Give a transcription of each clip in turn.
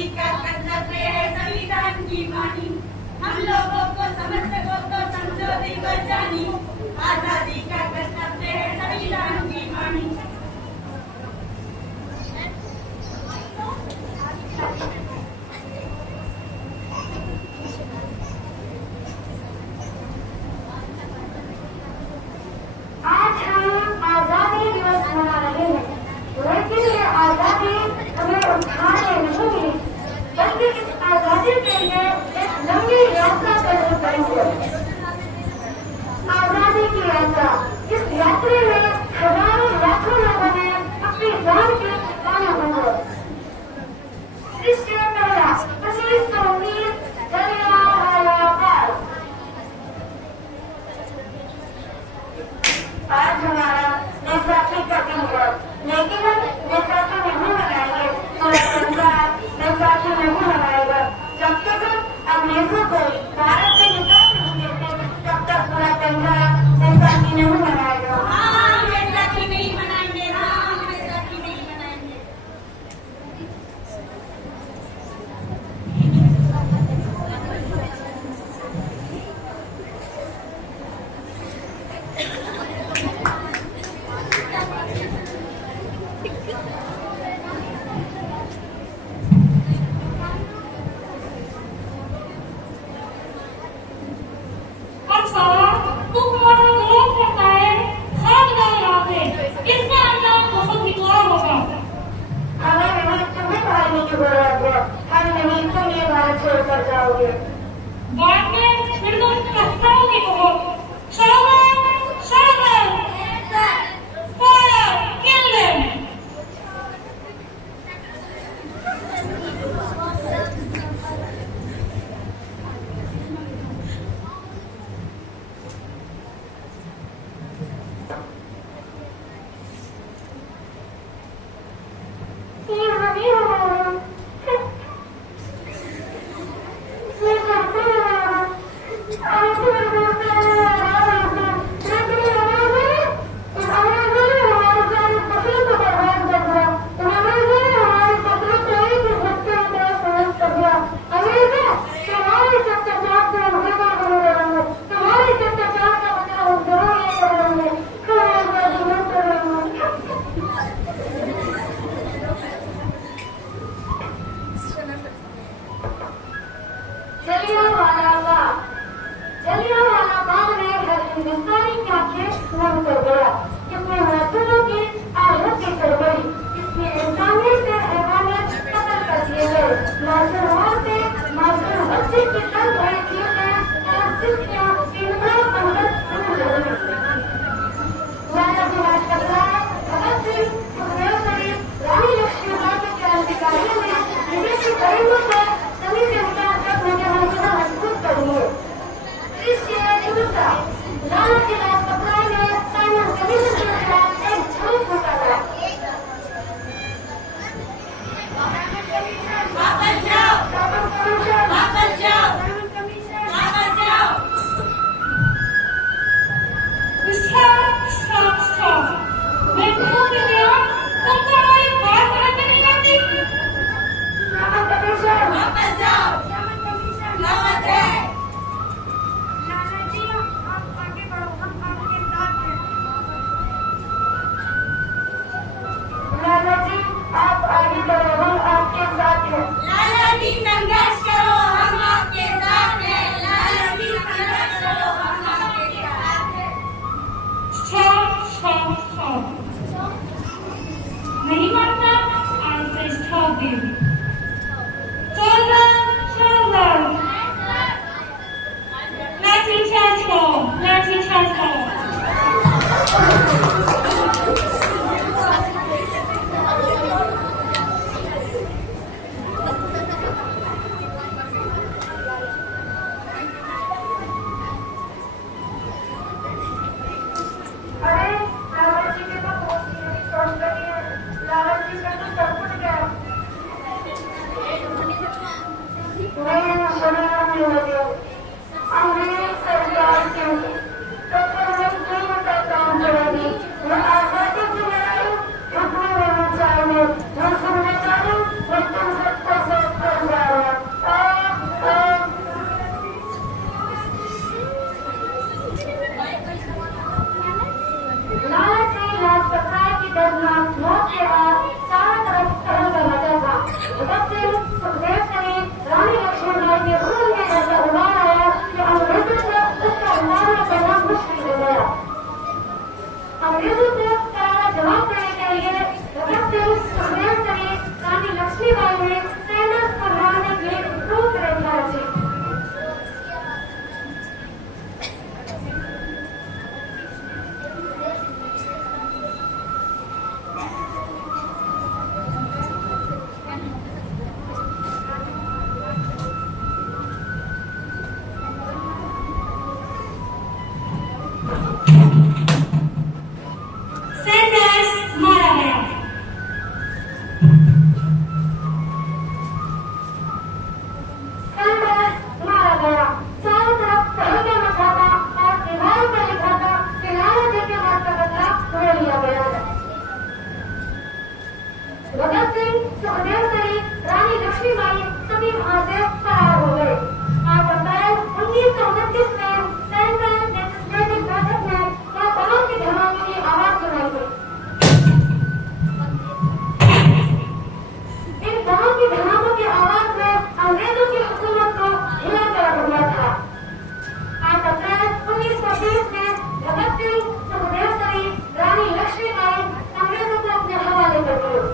आजादी का मतलब है संविधान की वाणी, हम लोगों को समस्तों को समझो दिल जानी, आजादी का मतलब है संविधान की वाणी। आज हम आजादी दिवस मना रहे हैं, लेकिन ये आजादी हमें उठाने नहीं मिली, बल्कि इस आजादी के लिए एक लंबी यात्रा करनी पड़ी है। आजादी की यात्रा, इस यात्रा में हजारों लाखों लोगों ने अपनी जान की कुर्बानी दी। इससे पहला 2519 जलियांवाला बाग। आज हमारा बैसाखी का दिन है, लेकिन हम बैसाखी नहीं मनाएंगे, हमारा परिवार बैसाखी नहीं मनाएगा। जब तक हम अंग्रेजों को भारत से निकाल नहीं देते, तब तक पूरा पंजाब बैसाखी नहीं मनाएगा। हाँ, बैसाखी नहीं मनाएंगे, हाँ, बैसाखी नहीं मनाएंगे। हमें नहीं तुम्हें भागने की जरूरत है, हम नहीं तुम ये भारत छोड़कर जाओगे। बाद में फिर तुम पछताओगे कहो, चलो fire, kill them. ये हमें हमारा ये करते हमारा जलियांवाला बाग ने हर हिंदुस्तानी की आंखें बंद कर दिया। इसमें मजदूरों की आयु की गड़बड़ी, इसमें इंसानियत से हैवानियत कत्ल कर दिए गए, मासूम से मासूम बच्चे की दर्द भरी चीखें और सिस्कियां इंसान अंदर घुल रही। लाला लाजपत राय, भगत सिंह, सुखदेव शरीफ, रानी लक्ष्मीबाई के क्रांतिकारियों ने विदेशी गरीबों को जमीन से निकाल कर उनके हौसला मजबूत कर दिए। लाला लाजपत राय ने साइमन कमीशन के खिलाफ एक झूठ निकाला। वापस जाओ, साइमन कमीशन वापस जाओ, वापस जाओ। Stop. मैं तुमको क्या तुमको हमारी बात समझ में नहीं आती? साइमन कमीशन सिंह सुखदेव सहित रानी लक्ष्मीबाई के खून में ऐसा उबाल आया कि अंग्रेजों को उसका मुकाबला करना मुश्किल हो गया। अंग्रेजों को करारा जवाब देने के लिए भगत सिंह सुखदेव सहित रानी लक्ष्मीबाई ने सेना को लड़ने की रूपरेखा रची। भगत सिंह सुखदेव सहित रानी लक्ष्मीबाई सभी वहां से फरार हो गए। 8 अप्रैल 1929 में सेंट्रल लेजिस्लेटिव बैठक में यह बमों के धमाके की आवाज सुनाई दी। इन बमों के धमाकों की आवाज में अंग्रेजों की हुकूमत को हिला कर रख दिया था। 8 अप्रैल 1930 में भगत सिंह सुखदेव सहित रानी लक्ष्मीबाई अंग्रेजों को अपने हवाले कर दिए।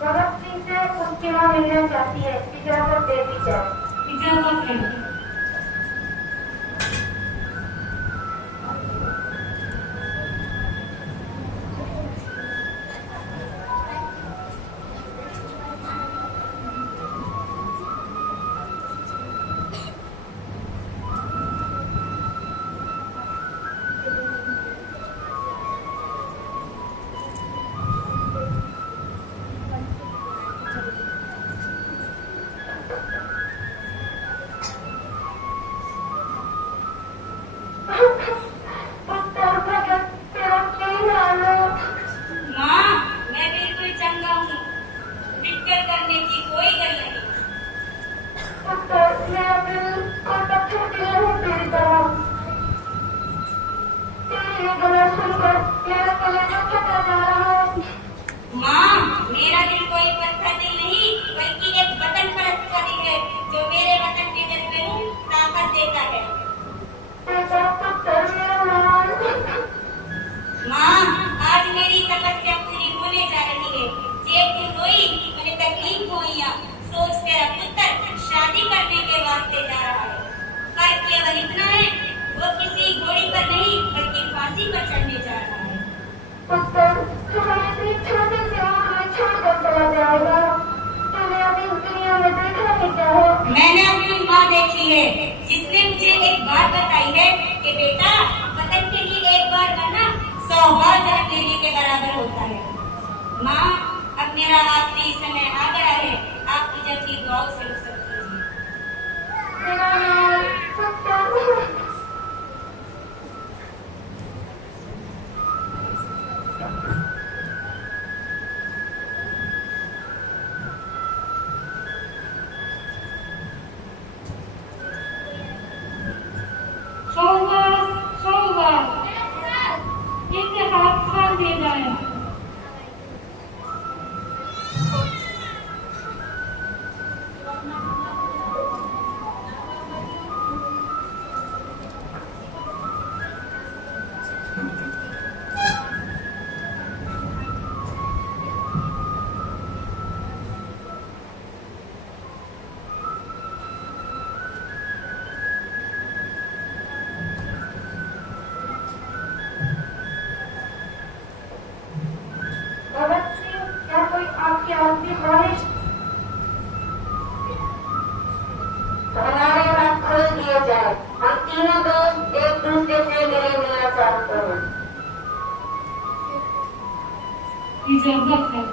भगत सिंह से उसकी मां मिलना चाहती है, इजाजत दे दी जाए। इजाजत है। मैंने अपनी माँ देखी है जिसने मुझे एक बात बताई है कि बेटा वतन के लिए एक बार करना 100 बार जन्म देने के बराबर होता है। गुजारिश, हमारे हाथ खोल दिए जाए। हम तीनों दोस्त एक दूसरे से मिलना चाहते हैं। इजाजत है।